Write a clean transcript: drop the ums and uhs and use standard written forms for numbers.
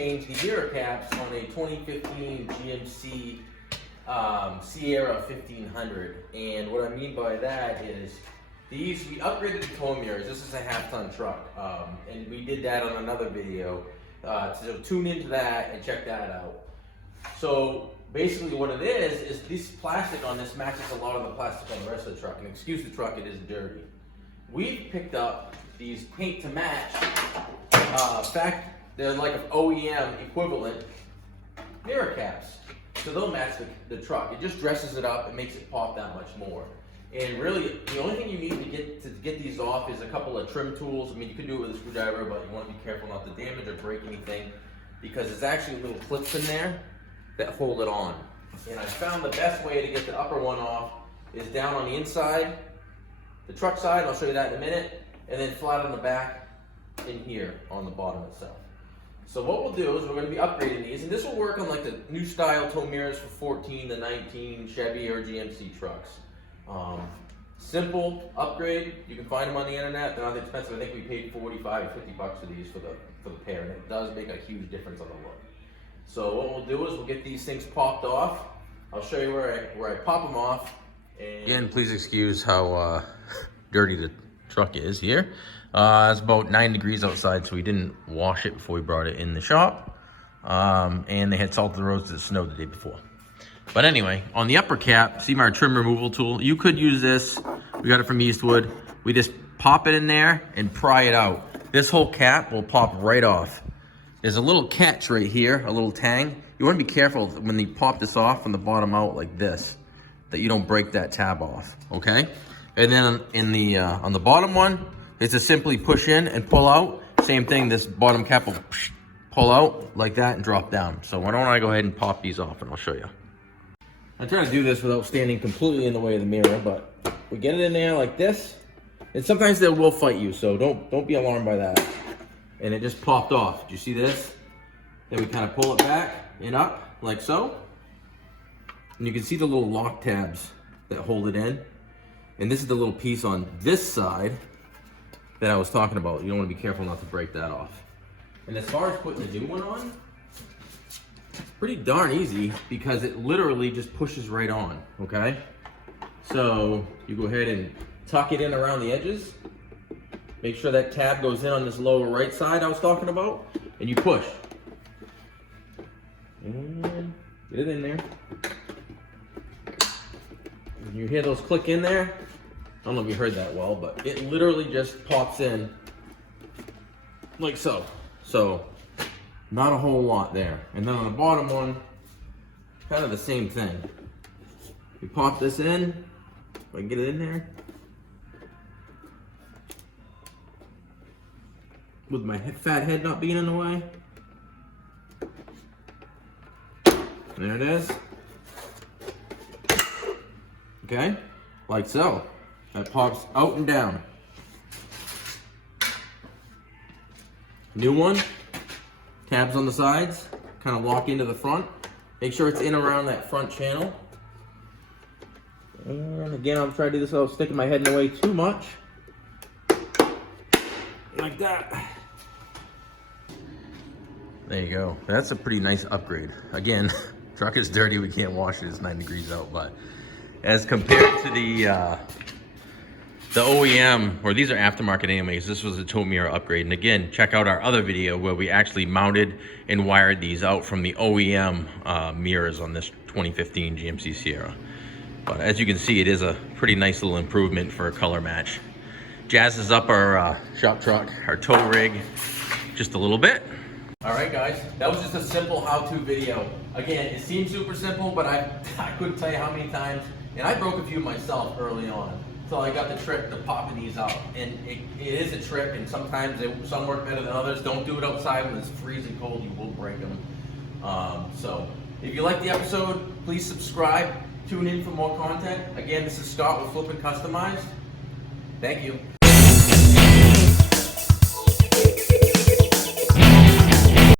change the mirror caps on a 2015 GMC Sierra 1500. And what I mean by that is we upgraded the tow mirrors. This is a half-ton truck, and we did that on another video. So tune into that and check that out. So basically what it is this plastic on this matches a lot of the plastic on the rest of the truck. And excuse the truck, it is dirty. We've picked up these paint to match, in fact, they're like an OEM equivalent mirror caps. So they'll match the truck. It just dresses it up and makes it pop that much more. And really, the only thing you need to get these off is a couple of trim tools. I mean, you could do it with a screwdriver, but you want to be careful not to damage or break anything, because there's actually little clips in there that hold it on. And I found the best way to get the upper one off is down on the inside, the truck side, I'll show you that in a minute, and then flat on the back in here on the bottom itself. So what we'll do is we're going to be upgrading these, and this will work on like the new style tow mirrors for 14 to 19 Chevy or GMC trucks. Simple upgrade. You can find them on the internet. They're not expensive. I think we paid 45 or 50 bucks for these for the pair, and it does make a huge difference on the look. So what we'll do is we'll get these things popped off. I'll show you where I pop them off. And again, please excuse how dirty the truck is here. It's about 9 degrees outside, so we didn't wash it before we brought it in the shop. And they had salted the roads that snowed the day before. But anyway, on the upper cap, see my trim removal tool? You could use this. We got it from Eastwood. We just pop it in there and pry it out. This whole cap will pop right off. There's a little catch right here, a little tang. You want to be careful when you pop this off from the bottom out like this, that you don't break that tab off, okay? And then on the bottom one, it's to simply push in and pull out. Same thing, this bottom cap will pull out like that and drop down. So why don't I go ahead and pop these off and I'll show you. I'm trying to do this without standing completely in the way of the mirror, but we get it in there like this, and sometimes they will fight you, so don't be alarmed by that. And it just popped off. Do you see this? Then we kind of pull it back and up like so, and you can see the little lock tabs that hold it in. And this is the little piece on this side that I was talking about. You don't want to be careful not to break that off. And as far as putting the new one on, it's pretty darn easy because it literally just pushes right on, okay? So you go ahead and tuck it in around the edges. Make sure that tab goes in on this lower right side I was talking about, and you push. And get it in there. And you hear those click in there? I don't know if you heard that well, but it literally just pops in like so. So not a whole lot there. And then on the bottom one, kind of the same thing. You pop this in, if I can get it in there. With my fat head not being in the way. There it is. Okay, like so. That pops out and down. New one, tabs on the sides, kind of lock into the front. Make sure it's in around that front channel. And again, I'll try to do this without sticking my head in the way too much. Like that. There you go. That's a pretty nice upgrade. Again, truck is dirty, we can't wash it, it's 9 degrees out, but as compared to the OEM, or these are aftermarket anyways, this was a tow mirror upgrade. And again, check out our other video where we actually mounted and wired these out from the OEM mirrors on this 2015 GMC Sierra. But as you can see, it is a pretty nice little improvement for a color match. Jazzes up our shop truck, our tow rig, just a little bit. All right, guys, that was just a simple how-to video. Again, it seems super simple, but I couldn't tell you how many times, and I broke a few myself early on. So I got the trick to popping these out, and it is a trick, and sometimes some work better than others. Don't do it outside when it's freezing cold, you will break them. So if you like the episode, please subscribe, tune in for more content. Again, this is Scott with Flip and Customized. Thank you.